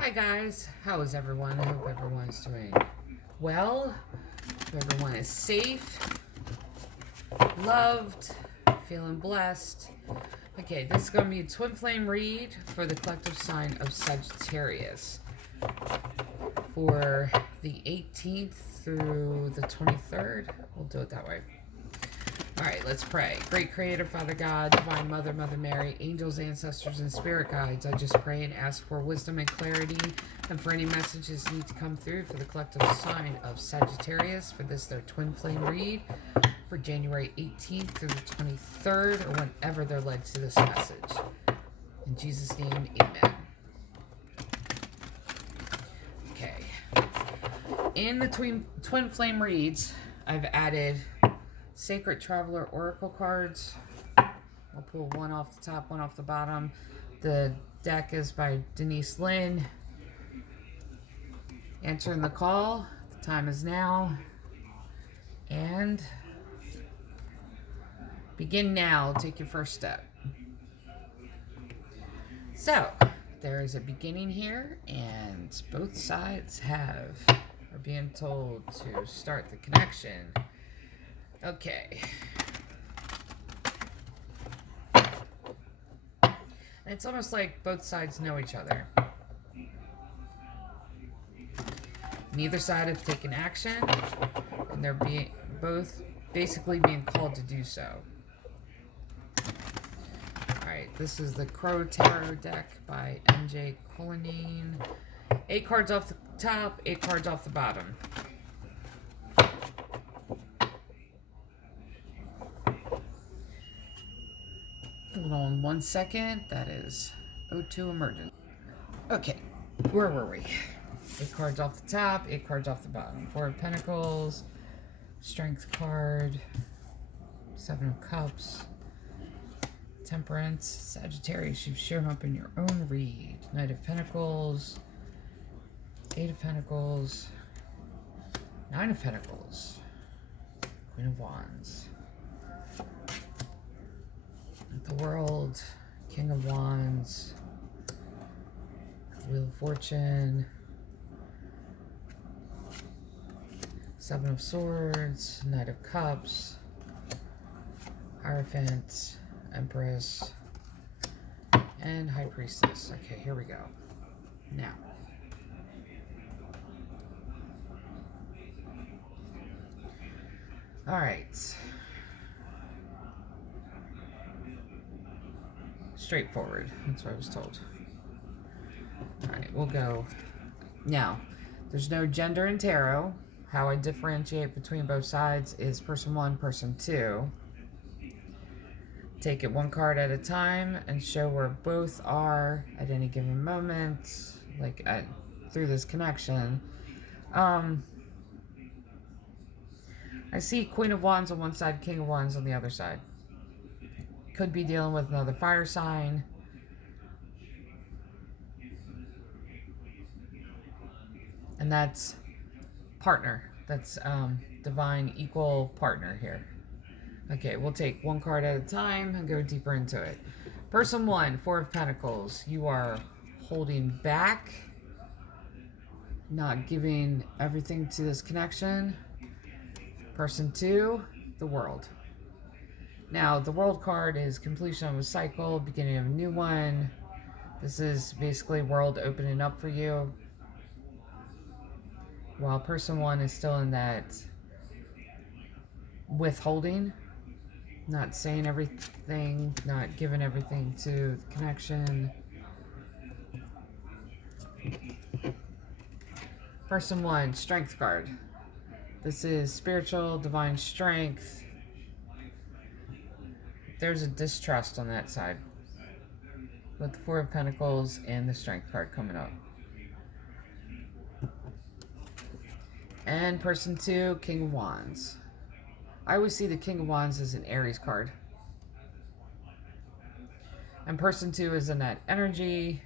Hi guys, how is everyone? I hope everyone's doing well. Hope everyone is safe, loved, feeling blessed. Okay, this is going to be a twin flame read for the collective sign of Sagittarius for the 18th through the 23rd. We'll do it that way. All right, let's pray. Great Creator, Father God, Divine Mother, Mother Mary, angels, ancestors, and spirit guides, I just pray and ask for wisdom and clarity and for any messages that need to come through for the collective sign of Sagittarius for this, their twin flame read for January 18th through the 23rd or whenever they're led to this message. In Jesus' name, amen. Okay. In the twin flame reads, I've added Sacred Traveler Oracle cards. I'll pull one off the top, one off the bottom. The deck is by Denise Lynn. Answering the call. The time is now. And begin now. Take your first step. So, there is a beginning here, and both sides are being told to start the connection. Okay. It's almost like both sides know each other. Neither side have taken action, and they're both basically being called to do so. Alright, this is the Crow Tarot deck by MJ Cullinane. 8 cards off the top, 8 cards off the bottom. Hold on 1 second. That is O2 emergent. Okay, where were we? 8 cards off the top, 8 cards off the bottom. 4 of Pentacles, Strength card, 7 of Cups, Temperance, Sagittarius. You've shown up in your own read. Knight of Pentacles, 8 of Pentacles, 9 of Pentacles, Queen of Wands. The World, King of Wands, Wheel of Fortune, 7 of Swords, Knight of Cups, Hierophant, Empress, and High Priestess. Okay, here we go. Now, all right. Straightforward. That's what I was told. Alright, we'll go. Now, there's no gender in tarot. How I differentiate between both sides is person 1, person 2. Take it 1 card at a time and show where both are at any given moment, like through this connection. I see Queen of Wands on one side, King of Wands on the other side. Could be dealing with another fire sign. And that's partner. That's divine equal partner here. Okay, we'll take 1 card at a time and go deeper into it. Person 1, 4 of Pentacles. You are holding back, not giving everything to this connection. Person 2, the World. Now, the World card is completion of a cycle, beginning of a new one. This is basically world opening up for you. While person 1 is still in that withholding, not saying everything, not giving everything to the connection. Person 1, Strength card. This is spiritual, divine strength. There's a distrust on that side with the 4 of Pentacles and the Strength card coming up. And person 2, King of Wands. I always see the King of Wands as an Aries card. And person 2 is in that energy.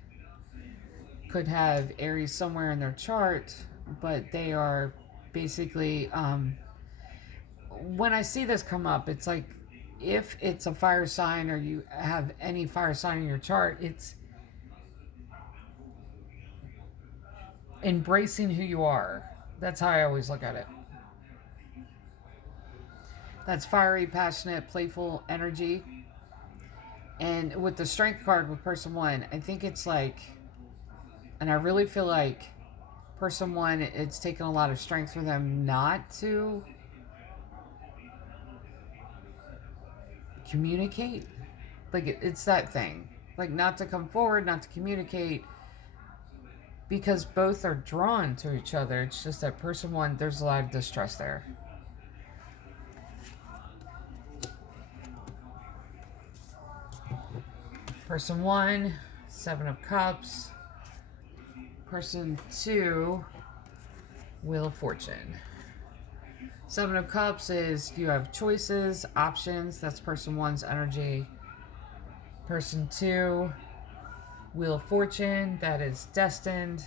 Could have Aries somewhere in their chart, but they are basically, when I see this come up, it's like, if it's a fire sign or you have any fire sign in your chart, it's embracing who you are. That's how I always look at it. That's fiery, passionate, playful energy. And with the strength card with person one, I think it's like, and I really feel like person one, it's taken a lot of strength for them not to communicate. Like, it's that thing. Like, not to come forward, not to communicate, because both are drawn to each other. It's just that person one, there's a lot of distrust there. Person one, Seven of Cups. Person two, Wheel of Fortune. Seven of Cups is you have choices, options. That's person one's energy. Person two, Wheel of Fortune. That is destined.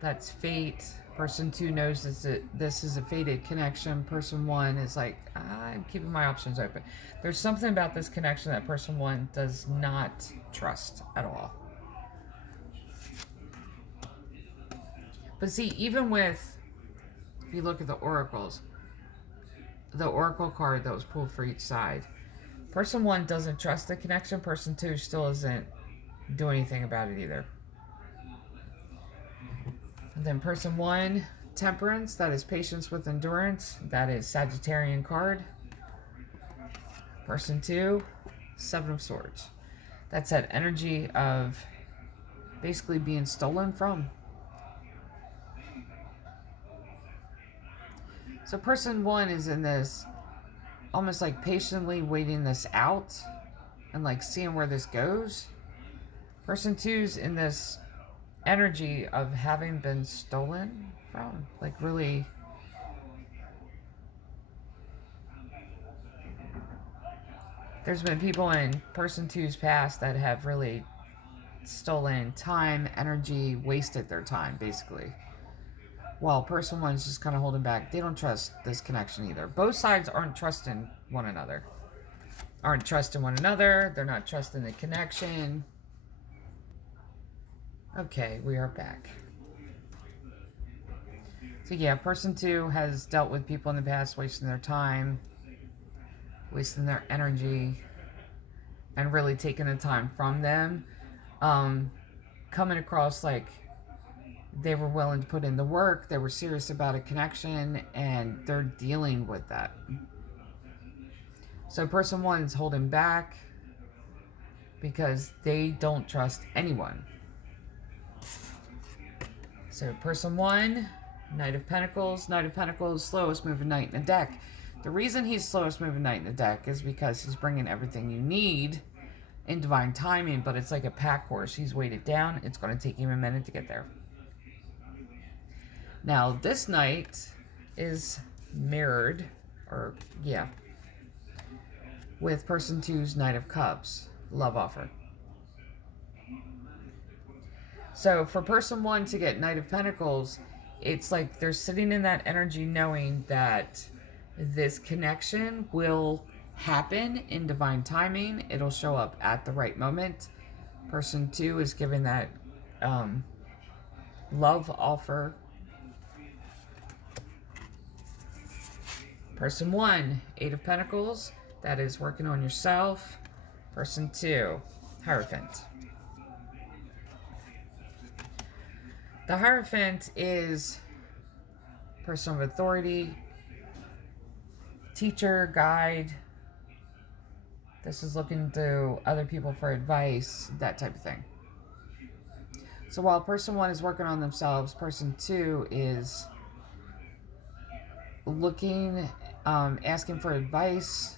That's fate. Person two knows this is a fated connection. Person one is like, I'm keeping my options open. There's something about this connection that person one does not trust at all. But see, even with, if you look at the oracles, the oracle card that was pulled for each side, person one doesn't trust the connection. Person two still isn't doing anything about it either. And then person one, Temperance, that is patience with endurance. That is Sagittarian card. Person two, Seven of Swords. That's that energy of basically being stolen from. So person one is in this almost like patiently waiting this out and like seeing where this goes. Person two's in this energy of having been stolen from. Like, really, there's been people in person two's past that have really stolen time, energy, wasted their time, basically. While person one's just kind of holding back. They don't trust this connection either. Both sides aren't trusting one another. They're not trusting the connection. Okay, we are back. So yeah, person two has dealt with people in the past wasting their time, wasting their energy, and really taking the time from them. Coming across like they were willing to put in the work, they were serious about a connection, and they're dealing with that. So person one is holding back because they don't trust anyone. So person one, Knight of Pentacles. Knight of Pentacles, slowest moving knight in the deck. The reason he's slowest moving knight in the deck is because he's bringing everything you need in divine timing, but it's like a pack horse. He's weighted down. It's going to take him a minute to get there. Now, this knight is mirrored, or yeah, with person two's Knight of Cups, love offer. So for person one to get Knight of Pentacles, it's like they're sitting in that energy knowing that this connection will happen in divine timing. It'll show up at the right moment. Person two is giving that love offer. Person one, Eight of Pentacles. That is working on yourself. Person two, Hierophant. The Hierophant is person of authority, teacher, guide. This is looking to other people for advice, that type of thing. So while person one is working on themselves, person two is looking, asking for advice,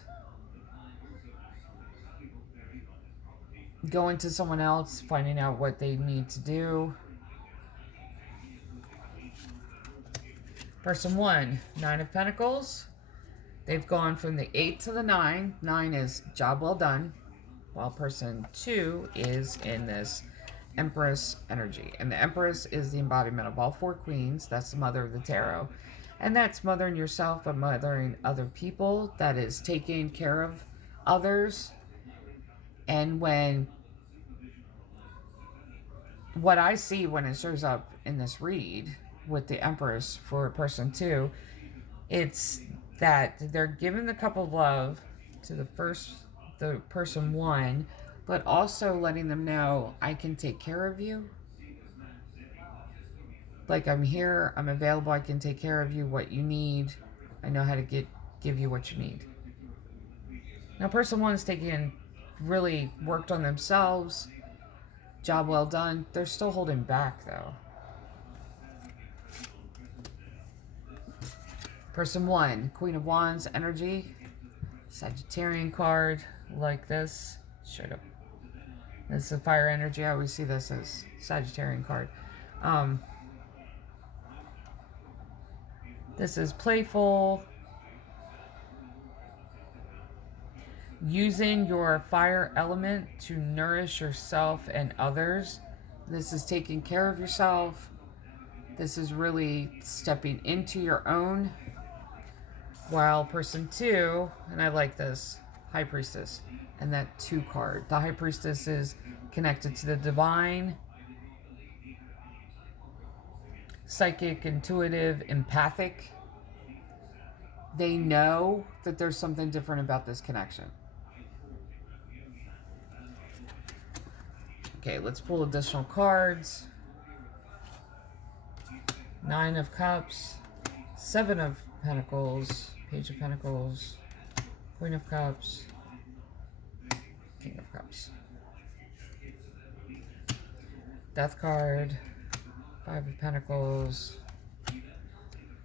going to someone else, finding out what they need to do. Person one, Nine of Pentacles. They've gone from the 8 to the 9. 9 is job well done, while person two is in this Empress energy. And the Empress is the embodiment of all four queens. That's the mother of the tarot. And that's mothering yourself, but mothering other people. That is taking care of others. And when what I see when it shows up in this read with the Empress for person 2, it's that they're giving the cup of love to the person 1, but also letting them know, I can take care of you. Like, I'm here, I'm available, I can take care of you, what you need. I know how to give you what you need. Now, person 1 is really worked on themselves. Job well done. They're still holding back, though. Person 1, Queen of Wands energy. Sagittarian card, like this. Showed up. This is fire energy. I always see this as Sagittarian card. This is playful. Using your fire element to nourish yourself and others. This is taking care of yourself. This is really stepping into your own. While person 2, and I like this, High Priestess, and that 2 card. The High Priestess is connected to the divine, psychic, intuitive, empathic. They know that there's something different about this connection. Okay, let's pull additional cards. 9 of Cups, 7 of Pentacles, Page of Pentacles, Queen of Cups, King of Cups. Death card, 5 of Pentacles,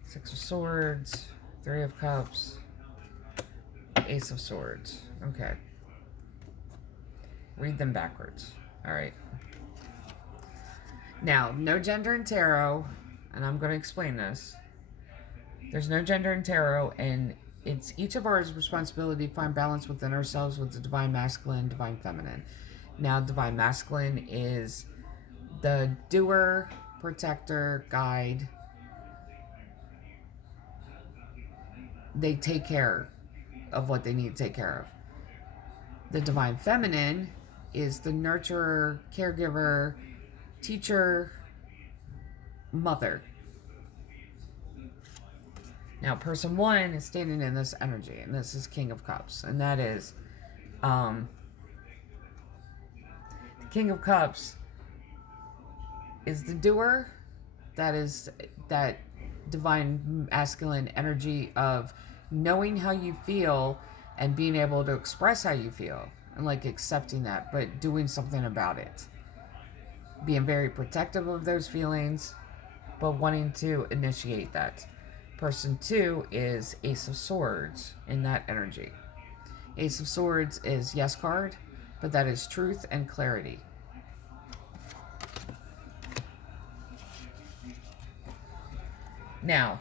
6 of Swords, 3 of Cups, Ace of Swords. Okay. Read them backwards. All right. Now, no gender in tarot, and I'm going to explain this. There's no gender in tarot, and it's each of ours responsibility to find balance within ourselves with the divine masculine, divine feminine. Now, divine masculine is the doer, protector, guide. They take care of what they need to take care of. The divine feminine is the nurturer, caregiver, teacher, mother. Now, person 1 is standing in this energy, and this is King of Cups, and that is the King of Cups is the doer. That is that divine masculine energy of knowing how you feel and being able to express how you feel and like accepting that, but doing something about it. Being very protective of those feelings, but wanting to initiate that. Person 2 is Ace of Swords in that energy. Ace of Swords is yes card, but that is truth and clarity. Now,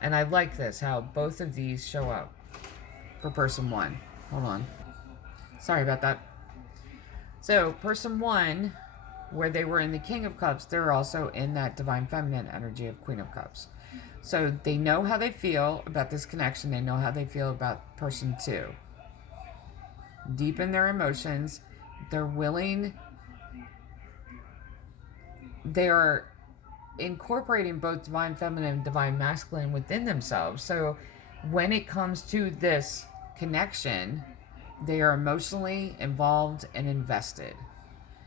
and I like this, how both of these show up for person 1. Hold on. Sorry about that. So, person 1, where they were in the King of Cups, they're also in that divine feminine energy of Queen of Cups. So, they know how they feel about this connection. They know how they feel about person 2. Deep in their emotions, they're willing, they are incorporating both divine feminine and divine masculine within themselves. So when it comes to this connection, they are emotionally involved and invested.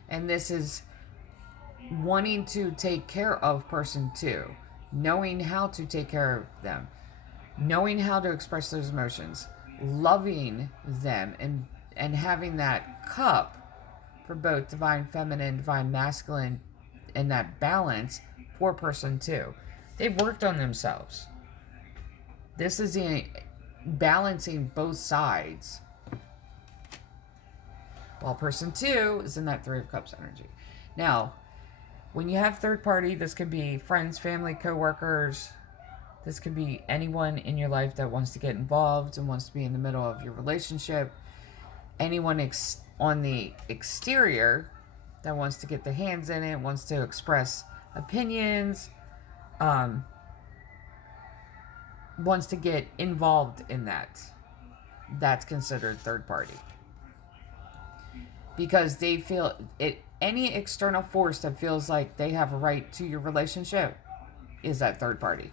And this is wanting to take care of person 2, knowing how to take care of them, knowing how to express those emotions, loving them, and having that cup for both divine feminine, divine masculine, and that balance for person 2. They've worked on themselves. This is balancing both sides. While person 2 is in that 3 of Cups energy. Now, when you have third party, this could be friends, family, co-workers. This could be anyone in your life that wants to get involved and wants to be in the middle of your relationship. Anyone on the exterior that wants to get their hands in it, wants to express opinions, wants to get involved in that. That's considered third party. because they feel it. Any external force that feels like they have a right to your relationship is that third party.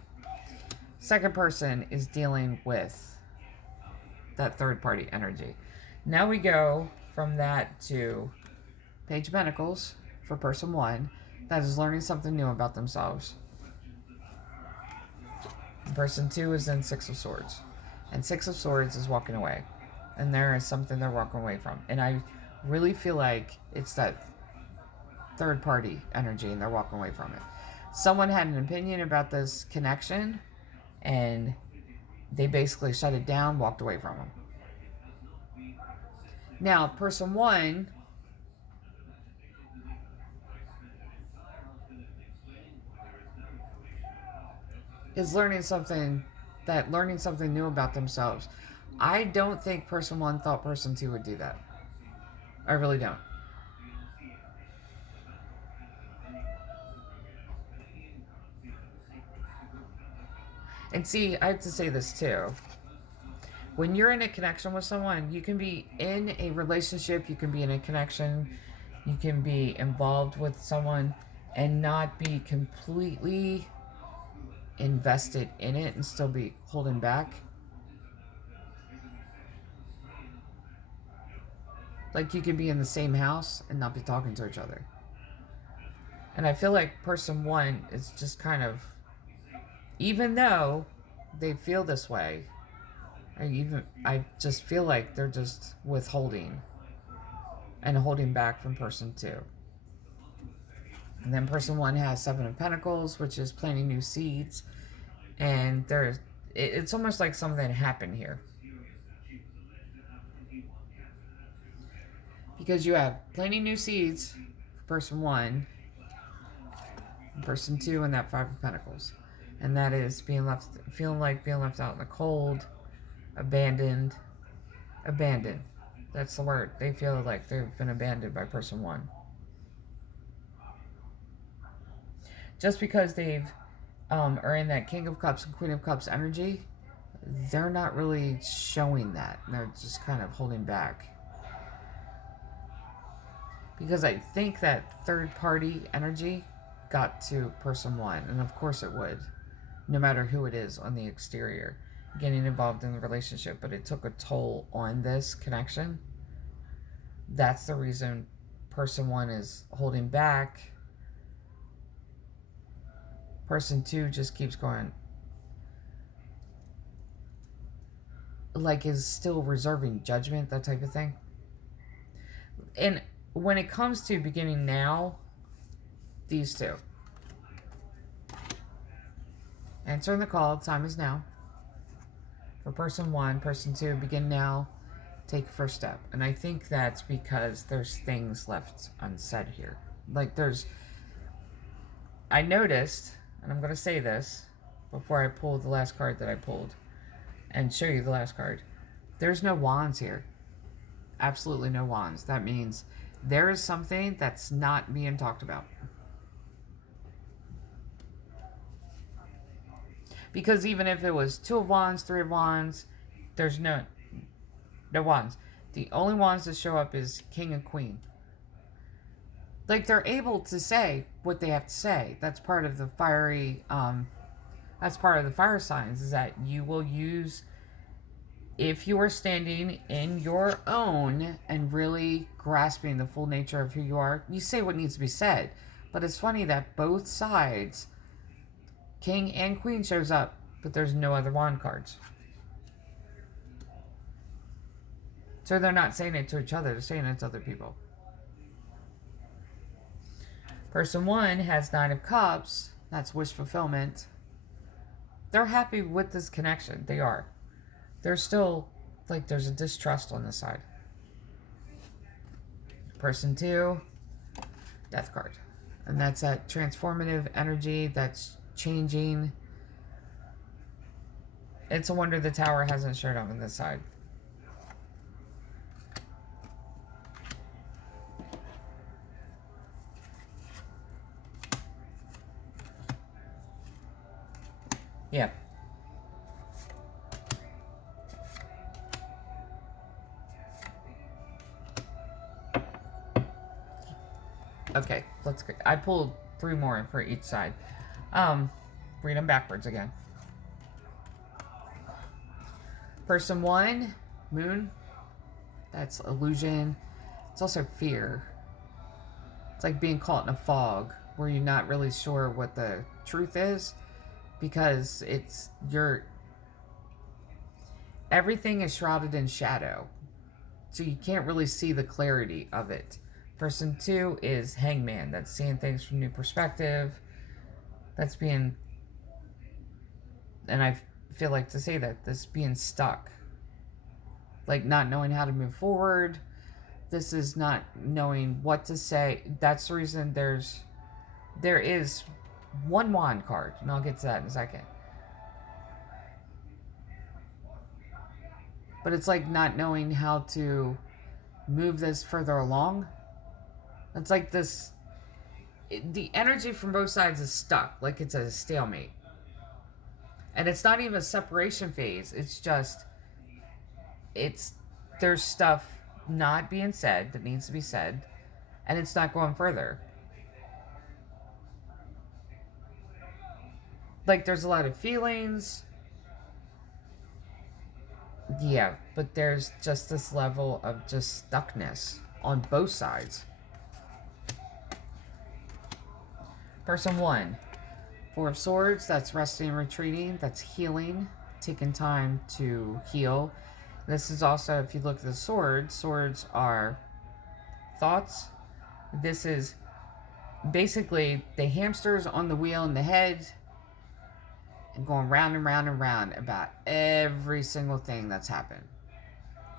Second person is dealing with that third party energy. Now we go from that to Page of Pentacles for person one, that is learning something new about themselves. Person two is in Six of Swords. And Six of Swords is walking away. And there is something they're walking away from. And I really feel like it's that third party energy and they're walking away from it. Someone had an opinion about this connection and they basically shut it down, walked away from them. Now, person one is learning something new about themselves. I don't think person one thought person two would do that. I really don't. And see, I have to say this too. When you're in a connection with someone, you can be in a relationship, you can be in a connection, you can be involved with someone and not be completely invested in it and still be holding back. Like you could be in the same house and not be talking to each other. And I feel like person one is just kind of, even though they feel this way, I just feel like they're just withholding and holding back from person two. And then person one has Seven of Pentacles, which is planting new seeds. And it's almost like something happened here. Because you have planting new seeds for person one, and person two, and that Five of Pentacles. And that is feeling like being left out in the cold, abandoned. That's the word. They feel like they've been abandoned by person one. Just because they've are in that King of Cups and Queen of Cups energy, they're not really showing that. They're just kind of holding back. Because I think that third party energy got to person one. And of course it would. No matter who it is on the exterior. Getting involved in the relationship. But it took a toll on this connection. That's the reason person one is holding back. Person two just keeps going. Like is still reserving judgment. That type of thing. And when it comes to beginning now, these two. Answering the call, time is now. For person one, person two, begin now, take first step. And I think that's because there's things left unsaid here. Like I noticed, and I'm going to say this before I pull the last card that I pulled and show you the last card. There's no wands here. Absolutely no wands. That means there is something that's not being talked about. Because even if it was Two of Wands, Three of Wands, there's no wands. The only wands that show up is King and Queen. Like they're able to say what they have to say. That's part of the fiery, that's part of the fire signs, is that you will use, if you are standing in your own and really grasping the full nature of who you are, you say what needs to be said. But it's funny that both sides, King and Queen shows up, but there's no other wand cards. So they're not saying it to each other, they're saying it to other people. Person one has Nine of Cups, that's wish fulfillment. They're happy with this connection, they are. They're still, like there's a distrust on this side. Person two, Death card. And that's that transformative energy that's changing. It's a wonder the Tower hasn't showed up on this side. Yeah. Okay, let's go. I pulled 3 more for each side. Read them backwards again. Person 1, moon. That's illusion. It's also fear. It's like being caught in a fog where you're not really sure what the truth is because everything is shrouded in shadow. So you can't really see the clarity of it. Person 2 is hangman. That's seeing things from new perspective. That's being, and I feel like to say that, this being stuck. Like not knowing how to move forward. This is not knowing what to say. That's the reason there is one wand card, and I'll get to that in a second. But it's like not knowing how to move this further along. It's like this, the energy from both sides is stuck, like it's a stalemate. And it's not even a separation phase. It's just, there's stuff not being said that needs to be said, and it's not going further. Like there's a lot of feelings. Yeah, but there's just this level of just stuckness on both sides. Person 1, 4 of Swords. That's resting and retreating. That's healing. Taking time to heal. This is also, if you look at the swords are thoughts. This is basically the hamsters on the wheel in the head and going round and round and round about every single thing that's happened.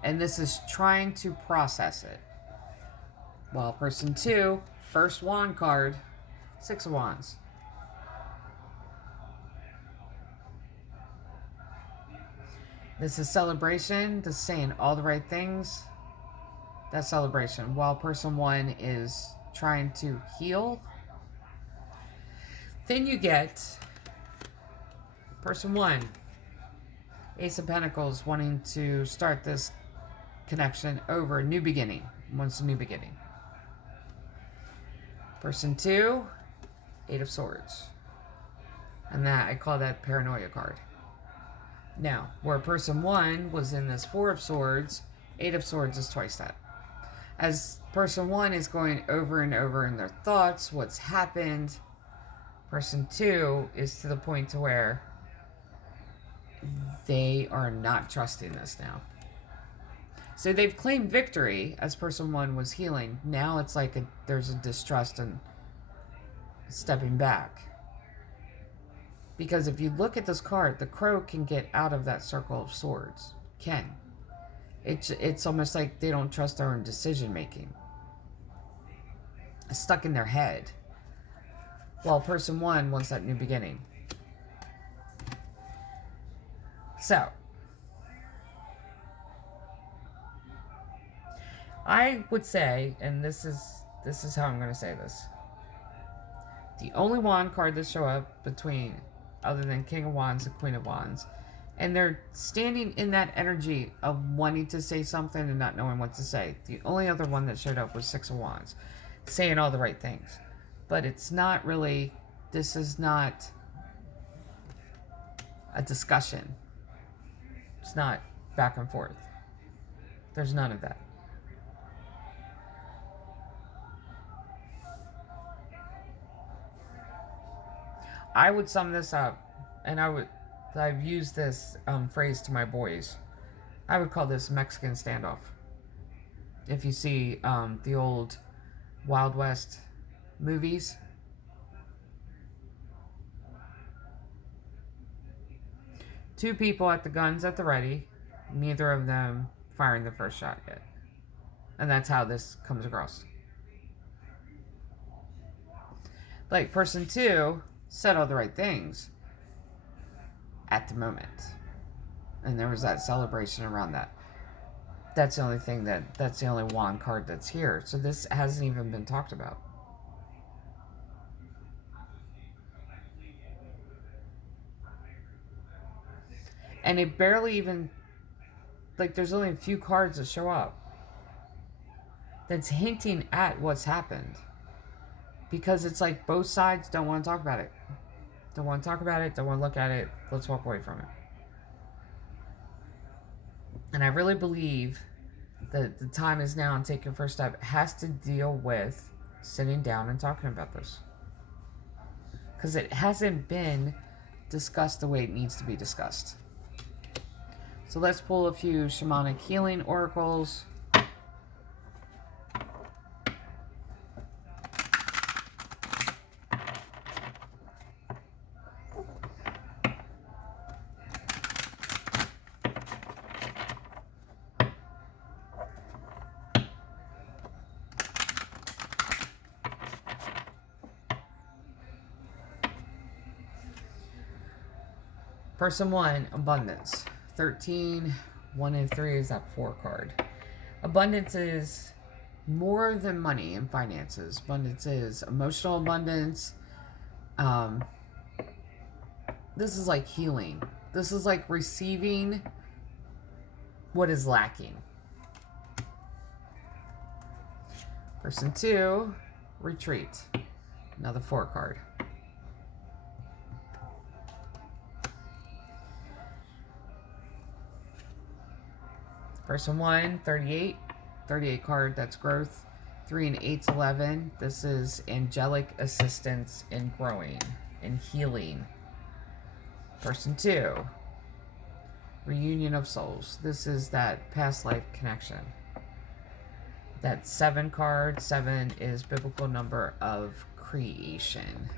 And this is trying to process it. While person 2, first wand card, 6 of Wands. This is celebration. This is saying all the right things. That's celebration. While person 1 is trying to heal. Then you get person 1, Ace of Pentacles, wanting to start this connection over, a new beginning. Wants a new beginning. Person 2, 8 of Swords. And that, I call that paranoia card. Now, where person 1 was in this 4 of Swords, 8 of Swords is twice that. As person 1 is going over and over in their thoughts, what's happened, person 2 is to the point to where they are not trusting this now. So they've claimed victory as person 1 was healing. Now it's like there's a distrust and stepping back. Because if you look at this card, the crow can get out of that circle of swords. Can. It's almost like they don't trust their own decision making. It's stuck in their head. While person 1 wants that new beginning. So, I would say, and this is how I'm going to say this. The only wand card that show up between, other than King of Wands and Queen of Wands, and they're standing in that energy of wanting to say something and not knowing what to say. The only other one that showed up was 6 of Wands, saying all the right things. But it's not really, this is not a discussion. It's not back and forth. There's none of that. I would sum this up, and I've used this phrase to my boys. I would call this Mexican standoff. If you see the old Wild West movies, two people at the guns at the ready, neither of them firing the first shot yet. And that's how this comes across. Like person 2 said all the right things at the moment. And there was that celebration around that. That's the only thing that's the only wand card that's here. So this hasn't even been talked about. And it barely even, like, there's only a few cards that show up that's hinting at what's happened. Because it's like both sides don't want to talk about it. Don't want to talk about it, don't want to look at it. Let's walk away from it. And I really believe that the time is now and take your first step. It has to deal with sitting down and talking about this. Because it hasn't been discussed the way it needs to be discussed. So let's pull a few shamanic healing oracles. Person 1, abundance. 13, 1 and 3 is that 4 card. Abundance is more than money and finances. Abundance is emotional abundance. This is like healing. This is like receiving what is lacking. Person 2, retreat. Another 4 card. Person 1, 38. 38 card, that's growth. 3 and 8's 11. This is angelic assistance in growing and healing. Person 2, reunion of souls. This is that past life connection. That 7 card, 7 is biblical number of creation.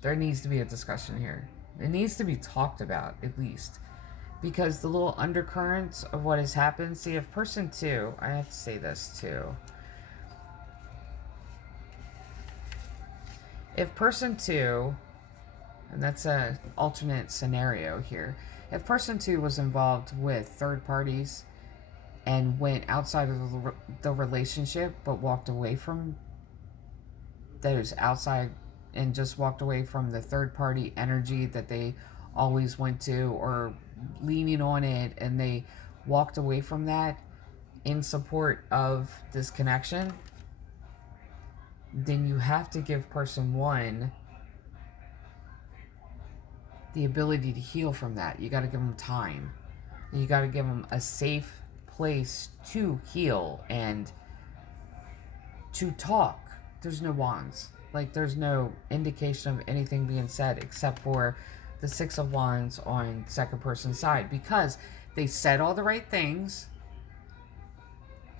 There needs to be a discussion here. It needs to be talked about, at least. Because the little undercurrents of what has happened... See, if person 2... I have to say this, too. If person 2... And that's an alternate scenario here. If person 2 was involved with third parties... and went outside of the relationship, but walked away from those outside... and just walked away from the third party energy that they always went to, or leaning on it, and they walked away from that in support of this connection, then you have to give person 1 the ability to heal from that. You got to give them time. You got to give them a safe place to heal and to talk. There's no wands. Like, there's no indication of anything being said except for the 6 of Wands on second person side, because they said all the right things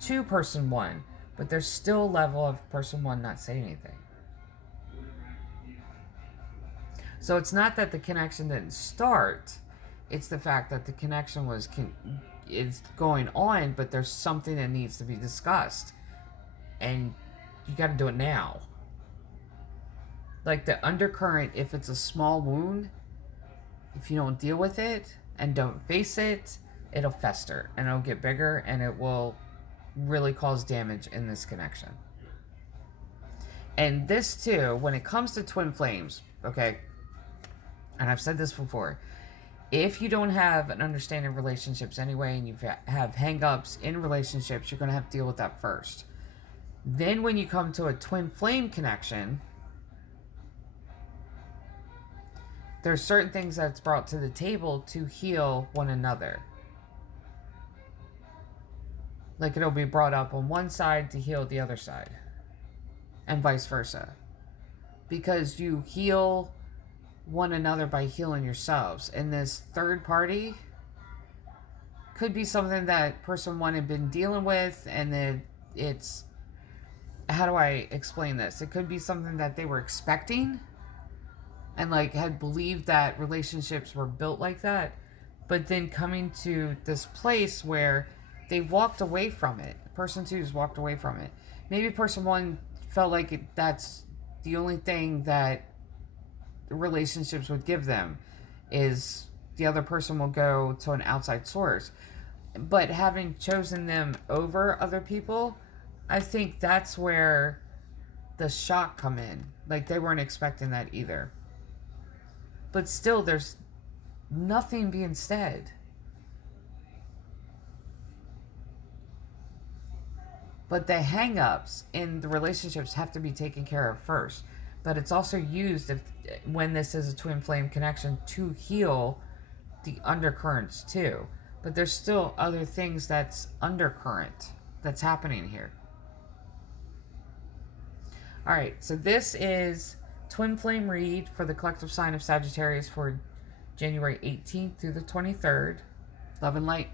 to person 1, but there's still a level of person 1 not saying anything. So it's not that the connection didn't start, it's the fact that the connection is going on, but there's something that needs to be discussed, and you got to do it now. Like the undercurrent, if it's a small wound, if you don't deal with it and don't face it, it'll fester and it'll get bigger, and it will really cause damage in this connection. And this too, when it comes to twin flames, okay, and I've said this before, if you don't have an understanding of relationships anyway, and you have hang-ups in relationships, you're going to have to deal with that first. Then when you come to a twin flame connection, there's certain things that's brought to the table to heal one another. Like, it'll be brought up on one side to heal the other side. And vice versa. Because you heal one another by healing yourselves. And this third party could be something that person 1 had been dealing with, and then it's... How do I explain this? It could be something that they were expecting, and like had believed that relationships were built like that, but then coming to this place where they walked away from it. Person 2's walked away from it. Maybe person 1 felt like that's the only thing that relationships would give them, is the other person will go to an outside source. But having chosen them over other people, I think that's where the shock come in. Like, they weren't expecting that either. But still, there's nothing being said. But the hang-ups in the relationships have to be taken care of first. But it's also used when this is a twin flame connection to heal the undercurrents too. But there's still other things that's undercurrent that's happening here. All right, so this is twin flame read for the collective sign of Sagittarius for January 18th through the 23rd. Love and light.